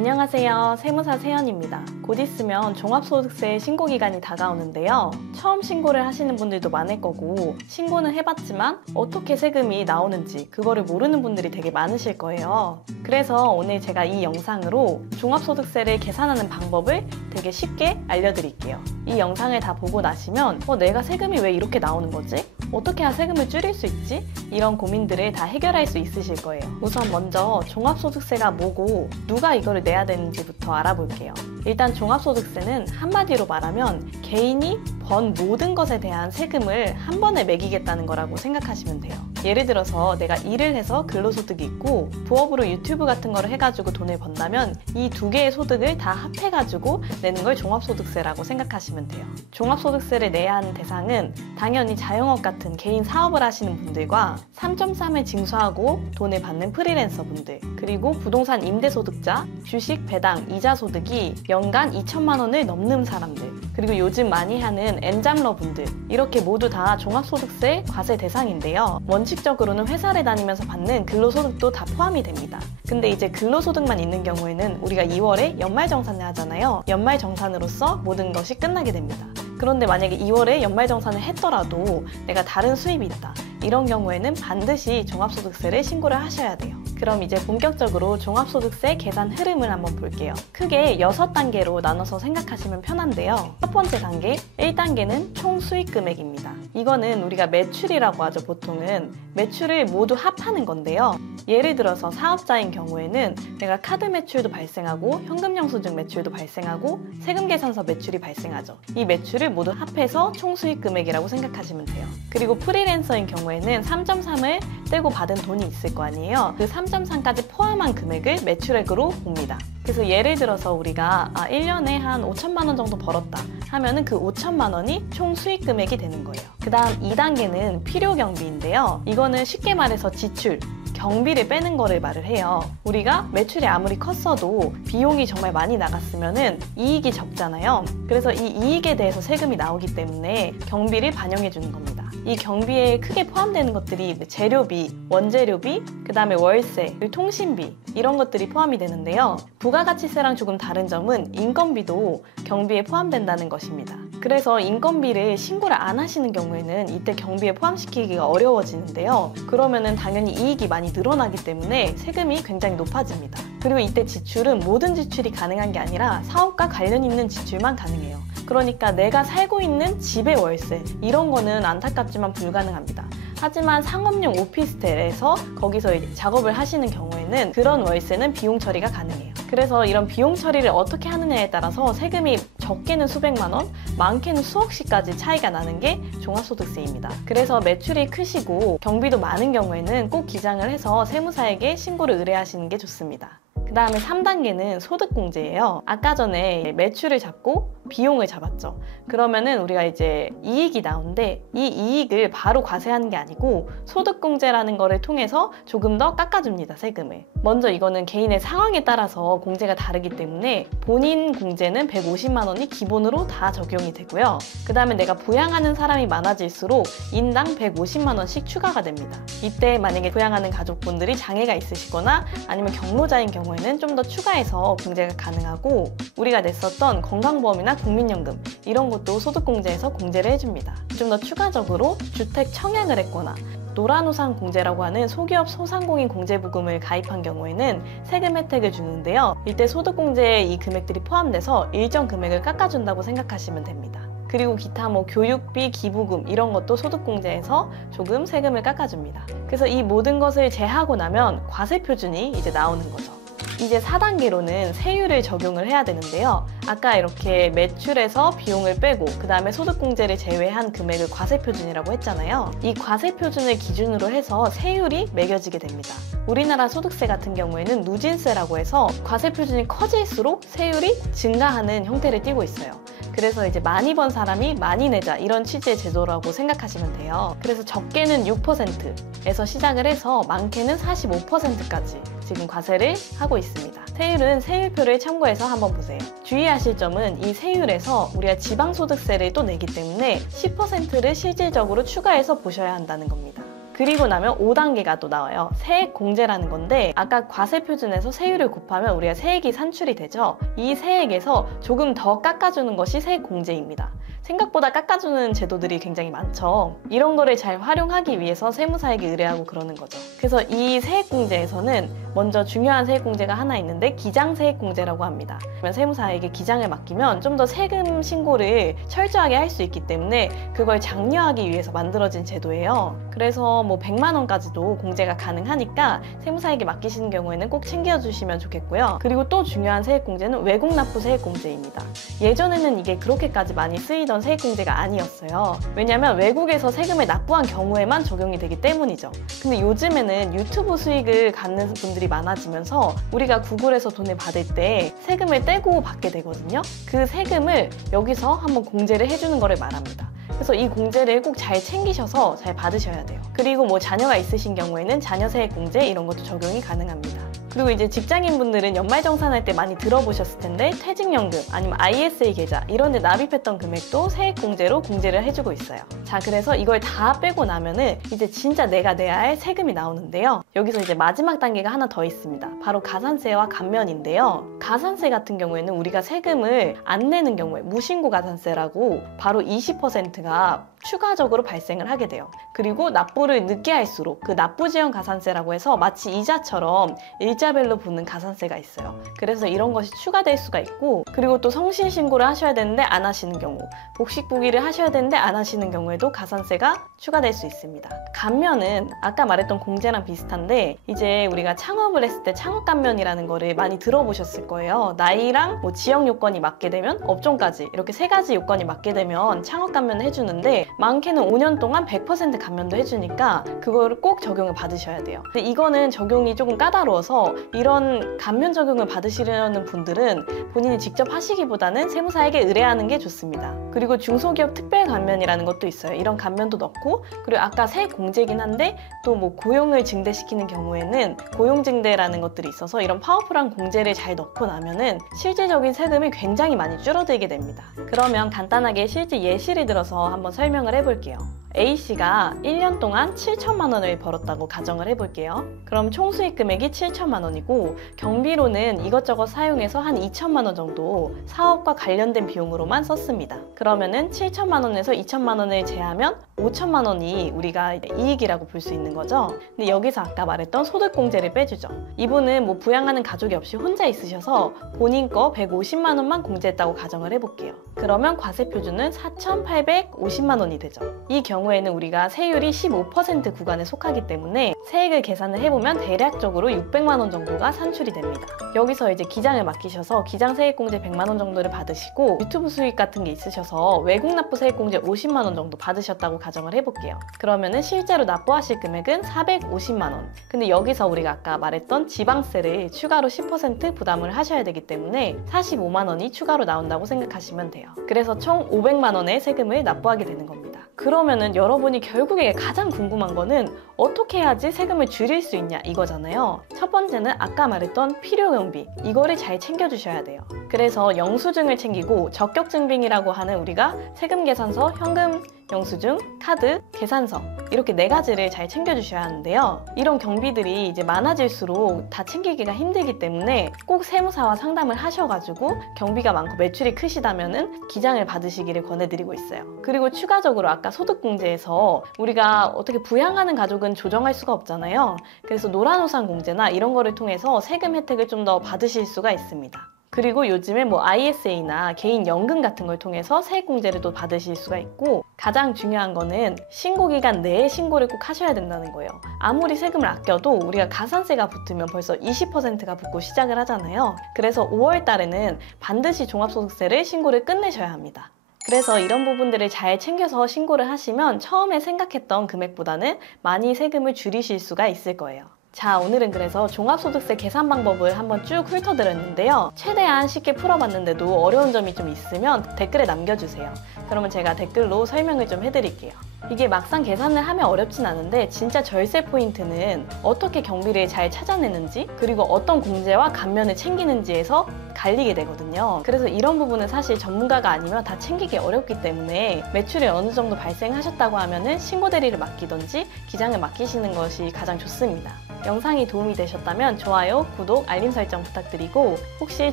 안녕하세요. 세무사 세연입니다. 곧 있으면 종합소득세 신고기간이 다가오는데요. 처음 신고를 하시는 분들도 많을 거고 신고는 해봤지만 어떻게 세금이 나오는지 그거를 모르는 분들이 되게 많으실 거예요. 그래서 오늘 제가 이 영상으로 종합소득세를 계산하는 방법을 되게 쉽게 알려드릴게요. 이 영상을 다 보고 나시면 내가 세금이 왜 이렇게 나오는 거지? 어떻게 해야 세금을 줄일 수 있지? 이런 고민들을 다 해결할 수 있으실 거예요. 우선 먼저 종합소득세가 뭐고 누가 이거를 내야 되는지부터 알아볼게요. 일단 종합소득세는 한마디로 말하면 개인이 번 모든 것에 대한 세금을 한 번에 매기겠다는 거라고 생각하시면 돼요. 예를 들어서 내가 일을 해서 근로소득이 있고 부업으로 유튜브 같은 거를 해가지고 돈을 번다면 이 두 개의 소득을 다 합해가지고 내는 걸 종합소득세라고 생각하시면 돼요. 종합소득세를 내야 하는 대상은 당연히 자영업 같은 개인 사업을 하시는 분들과 3.3을 징수하고 돈을 받는 프리랜서 분들, 그리고 부동산 임대소득자, 주식, 배당, 이자 소득이 연간 2천만 원을 넘는 사람들, 그리고 요즘 많이 하는 엔잡러 분들, 이렇게 모두 다 종합소득세 과세 대상인데요. 원칙적으로는 회사를 다니면서 받는 근로소득도 다 포함이 됩니다. 근데 이제 근로소득만 있는 경우에는 우리가 2월에 연말정산을 하잖아요. 연말정산으로서 모든 것이 끝나게 됩니다. 그런데 만약에 2월에 연말정산을 했더라도 내가 다른 수입이 있다. 이런 경우에는 반드시 종합소득세를 신고를 하셔야 돼요. 그럼 이제 본격적으로 종합소득세 계산 흐름을 한번 볼게요. 크게 6단계로 나눠서 생각하시면 편한데요. 첫 번째 단계, 1단계는 총 수익 금액입니다. 이거는 우리가 매출이라고 하죠. 보통은 매출을 모두 합하는 건데요. 예를 들어서 사업자인 경우에는 내가 카드 매출도 발생하고 현금 영수증 매출도 발생하고 세금계산서 매출이 발생하죠. 이 매출을 모두 합해서 총 수익 금액이라고 생각하시면 돼요. 그리고 프리랜서인 경우에는 3.3을 떼고 받은 돈이 있을 거 아니에요. 그 3.3까지 포함한 금액을 매출액으로 봅니다. 그래서 예를 들어서 우리가 1년에 한 5천만 원 정도 벌었다 하면은 그 5천만 원이 총 수익 금액이 되는 거예요. 그 다음 2단계는 필요 경비인데요. 이거는 쉽게 말해서 지출, 경비를 빼는 거를 말을 해요. 우리가 매출이 아무리 컸어도 비용이 정말 많이 나갔으면은 이익이 적잖아요. 그래서 이 이익에 대해서 세금이 나오기 때문에 경비를 반영해 주는 겁니다. 이 경비에 크게 포함되는 것들이 재료비, 원재료비, 그 다음에 월세, 그리고 통신비 이런 것들이 포함이 되는데요. 부가가치세랑 조금 다른 점은 인건비도 경비에 포함된다는 것입니다. 그래서 인건비를 신고를 안 하시는 경우에는 이때 경비에 포함시키기가 어려워지는데요. 그러면은 당연히 이익이 많이 늘어나기 때문에 세금이 굉장히 높아집니다. 그리고 이때 지출은 모든 지출이 가능한 게 아니라 사업과 관련 있는 지출만 가능해요. 그러니까 내가 살고 있는 집의 월세 이런 거는 안타깝지만 불가능합니다. 하지만 상업용 오피스텔에서 거기서 이제 작업을 하시는 경우에는 그런 월세는 비용 처리가 가능해요. 그래서 이런 비용 처리를 어떻게 하느냐에 따라서 세금이 적게는 수백만 원, 많게는 수억씩까지 차이가 나는 게 종합소득세입니다. 그래서 매출이 크시고 경비도 많은 경우에는 꼭 기장을 해서 세무사에게 신고를 의뢰하시는 게 좋습니다. 그 다음에 3단계는 소득공제예요. 아까 전에 매출을 잡고 비용을 잡았죠. 그러면은 우리가 이제 이익이 나오는데 이 이익을 바로 과세하는 게 아니고 소득공제라는 거를 통해서 조금 더 깎아줍니다, 세금을. 먼저 이거는 개인의 상황에 따라서 공제가 다르기 때문에 본인 공제는 150만 원이 기본으로 다 적용이 되고요. 그 다음에 내가 부양하는 사람이 많아질수록 인당 150만 원씩 추가가 됩니다. 이때 만약에 부양하는 가족분들이 장애가 있으시거나 아니면 경로자인 경우에는 좀 더 추가해서 공제가 가능하고 우리가 냈었던 건강보험이나 국민연금 이런 것도 소득공제에서 공제를 해줍니다. 좀 더 추가적으로 주택 청약을 했거나 노란우산 공제라고 하는 소기업 소상공인 공제부금을 가입한 경우에는 세금 혜택을 주는데요. 이때 소득공제에 이 금액들이 포함돼서 일정 금액을 깎아준다고 생각하시면 됩니다. 그리고 기타 교육비, 기부금 이런 것도 소득공제에서 조금 세금을 깎아줍니다. 그래서 이 모든 것을 제하고 나면 과세표준이 이제 나오는 거죠. 이제 4단계로는 세율을 적용을 해야 되는데요. 아까 이렇게 매출에서 비용을 빼고 그 다음에 소득공제를 제외한 금액을 과세표준이라고 했잖아요. 이 과세표준을 기준으로 해서 세율이 매겨지게 됩니다. 우리나라 소득세 같은 경우에는 누진세라고 해서 과세표준이 커질수록 세율이 증가하는 형태를 띠고 있어요. 그래서 이제 많이 번 사람이 많이 내자 이런 취지의 제도라고 생각하시면 돼요. 그래서 적게는 6%에서 시작을 해서 많게는 45%까지 지금 과세를 하고 있습니다. 세율은 세율표를 참고해서 한번 보세요. 주의하실 점은 이 세율에서 우리가 지방소득세를 또 내기 때문에 10%를 실질적으로 추가해서 보셔야 한다는 겁니다. 그리고 나면 5단계가 또 나와요. 세액 공제라는 건데 아까 과세 표준에서 세율을 곱하면 우리가 세액이 산출이 되죠. 이 세액에서 조금 더 깎아주는 것이 세액 공제입니다. 생각보다 깎아주는 제도들이 굉장히 많죠. 이런 거를 잘 활용하기 위해서 세무사에게 의뢰하고 그러는 거죠. 그래서 이 세액공제에서는 먼저 중요한 세액공제가 하나 있는데 기장세액공제라고 합니다. 그러면 세무사에게 기장을 맡기면 좀 더 세금 신고를 철저하게 할 수 있기 때문에 그걸 장려하기 위해서 만들어진 제도예요. 그래서 뭐 100만 원까지도 공제가 가능하니까 세무사에게 맡기시는 경우에는 꼭 챙겨주시면 좋겠고요. 그리고 또 중요한 세액공제는 외국납부 세액공제입니다. 예전에는 이게 그렇게까지 많이 쓰이던 세액공제가 아니었어요. 왜냐하면 외국에서 세금을 납부한 경우에만 적용이 되기 때문이죠. 근데 요즘에는 유튜브 수익을 갖는 분들이 많아지면서 우리가 구글에서 돈을 받을 때 세금을 떼고 받게 되거든요. 그 세금을 여기서 한번 공제를 해주는 거를 말합니다. 그래서 이 공제를 꼭 잘 챙기셔서 잘 받으셔야 돼요. 그리고 뭐 자녀가 있으신 경우에는 자녀세액 공제 이런 것도 적용이 가능합니다. 그리고 이제 직장인분들은 연말정산할 때 많이 들어보셨을 텐데 퇴직연금 아니면 ISA 계좌 이런 데 납입했던 금액도 세액공제로 공제를 해주고 있어요. 자, 그래서 이걸 다 빼고 나면은 이제 진짜 내가 내야 할 세금이 나오는데요. 여기서 이제 마지막 단계가 하나 더 있습니다. 바로 가산세와 감면인데요. 가산세 같은 경우에는 우리가 세금을 안 내는 경우에 무신고 가산세라고 바로 20%가 추가적으로 발생을 하게 돼요. 그리고 납부를 늦게 할수록 그 납부지연 가산세라고 해서 마치 이자처럼 일자별로 붙는 가산세가 있어요. 그래서 이런 것이 추가될 수가 있고, 그리고 또 성실신고를 하셔야 되는데 안 하시는 경우, 복식부기를 하셔야 되는데 안 하시는 경우에도 가산세가 추가될 수 있습니다. 감면은 아까 말했던 공제랑 비슷한데 이제 우리가 창업을 했을 때 창업감면이라는 거를 많이 들어보셨을 거예요. 나이랑 뭐 지역 요건이 맞게 되면 업종까지 이렇게 3가지 요건이 맞게 되면 창업감면을 해주는데 많게는 5년 동안 100% 감면도 해주니까 그거를 꼭 적용을 받으셔야 돼요. 근데 이거는 적용이 조금 까다로워서 이런 감면 적용을 받으시려는 분들은 본인이 직접 하시기보다는 세무사에게 의뢰하는 게 좋습니다. 그리고 중소기업 특별 감면이라는 것도 있어요. 이런 감면도 넣고, 그리고 아까 세액 공제긴 한데 또 뭐 고용을 증대시키는 경우에는 고용증대라는 것들이 있어서 이런 파워풀한 공제를 잘 넣고 나면은 실질적인 세금이 굉장히 많이 줄어들게 됩니다. 그러면 간단하게 실제 예시를 들어서 한번 설명을 해볼게요. A씨가 1년 동안 7천만 원을 벌었다고 가정을 해볼게요. 그럼 총 수익 금액이 7천만 원이고 경비로는 이것저것 사용해서 한 2천만 원 정도 사업과 관련된 비용으로만 썼습니다. 그러면은 7천만 원에서 2천만 원을 제하면 5천만 원이 우리가 이익이라고 볼 수 있는 거죠. 근데 여기서 아까 말했던 소득공제를 빼주죠. 이분은 뭐 부양하는 가족이 없이 혼자 있으셔서 본인 거 150만 원만 공제했다고 가정을 해볼게요. 그러면 과세 표준은 4,850만 원이 되죠. 이 경우에는 우리가 세율이 15% 구간에 속하기 때문에 세액을 계산을 해보면 대략적으로 600만 원 정도가 산출이 됩니다. 여기서 이제 기장을 맡기셔서 기장 세액공제 100만 원 정도를 받으시고 유튜브 수익 같은 게 있으셔서 외국 납부 세액공제 50만 원 정도 받으셨다고 가정을 해볼게요. 그러면은 실제로 납부하실 금액은 450만 원. 근데 여기서 우리가 아까 말했던 지방세를 추가로 10% 부담을 하셔야 되기 때문에 45만 원이 추가로 나온다고 생각하시면 돼요. 그래서 총 500만 원의 세금을 납부하게 되는 겁니다. 그러면은 여러분이 결국에 가장 궁금한 거는 어떻게 해야지 세금을 줄일 수 있냐 이거잖아요. 첫 번째는 아까 말했던 필요경비, 이거를 잘 챙겨주셔야 돼요. 그래서 영수증을 챙기고 적격증빙이라고 하는 우리가 세금계산서, 현금 영수증, 카드, 계산서 이렇게 4가지를 잘 챙겨주셔야 하는데요. 이런 경비들이 이제 많아질수록 다 챙기기가 힘들기 때문에 꼭 세무사와 상담을 하셔가지고 경비가 많고 매출이 크시다면은 기장을 받으시기를 권해드리고 있어요. 그리고 추가적으로 아까 소득공제에서 우리가 어떻게 부양하는 가족은 조정할 수가 없잖아요. 그래서 노란우산 공제나 이런 거를 통해서 세금 혜택을 좀 더 받으실 수가 있습니다. 그리고 요즘에 뭐 ISA나 개인 연금 같은 걸 통해서 세액공제를 또 받으실 수가 있고, 가장 중요한 거는 신고기간 내에 신고를 꼭 하셔야 된다는 거예요. 아무리 세금을 아껴도 우리가 가산세가 붙으면 벌써 20%가 붙고 시작을 하잖아요. 그래서 5월 달에는 반드시 종합소득세를 신고를 끝내셔야 합니다. 그래서 이런 부분들을 잘 챙겨서 신고를 하시면 처음에 생각했던 금액보다는 많이 세금을 줄이실 수가 있을 거예요. 자, 오늘은 그래서 종합소득세 계산 방법을 한번 쭉 훑어드렸는데요. 최대한 쉽게 풀어봤는데도 어려운 점이 좀 있으면 댓글에 남겨주세요. 그러면 제가 댓글로 설명을 좀 해드릴게요. 이게 막상 계산을 하면 어렵진 않은데 진짜 절세 포인트는 어떻게 경비를 잘 찾아내는지, 그리고 어떤 공제와 감면을 챙기는지에서 갈리게 되거든요. 그래서 이런 부분은 사실 전문가가 아니면 다 챙기기 어렵기 때문에 매출이 어느 정도 발생하셨다고 하면은 신고 대리를 맡기든지 기장을 맡기시는 것이 가장 좋습니다. 영상이 도움이 되셨다면 좋아요, 구독, 알림 설정 부탁드리고 혹시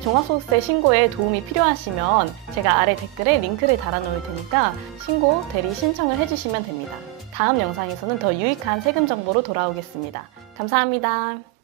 종합소득세 신고에 도움이 필요하시면 제가 아래 댓글에 링크를 달아놓을 테니까 신고, 대리 신청을 해주시면 됩니다. 다음 영상에서는 더 유익한 세금 정보로 돌아오겠습니다. 감사합니다.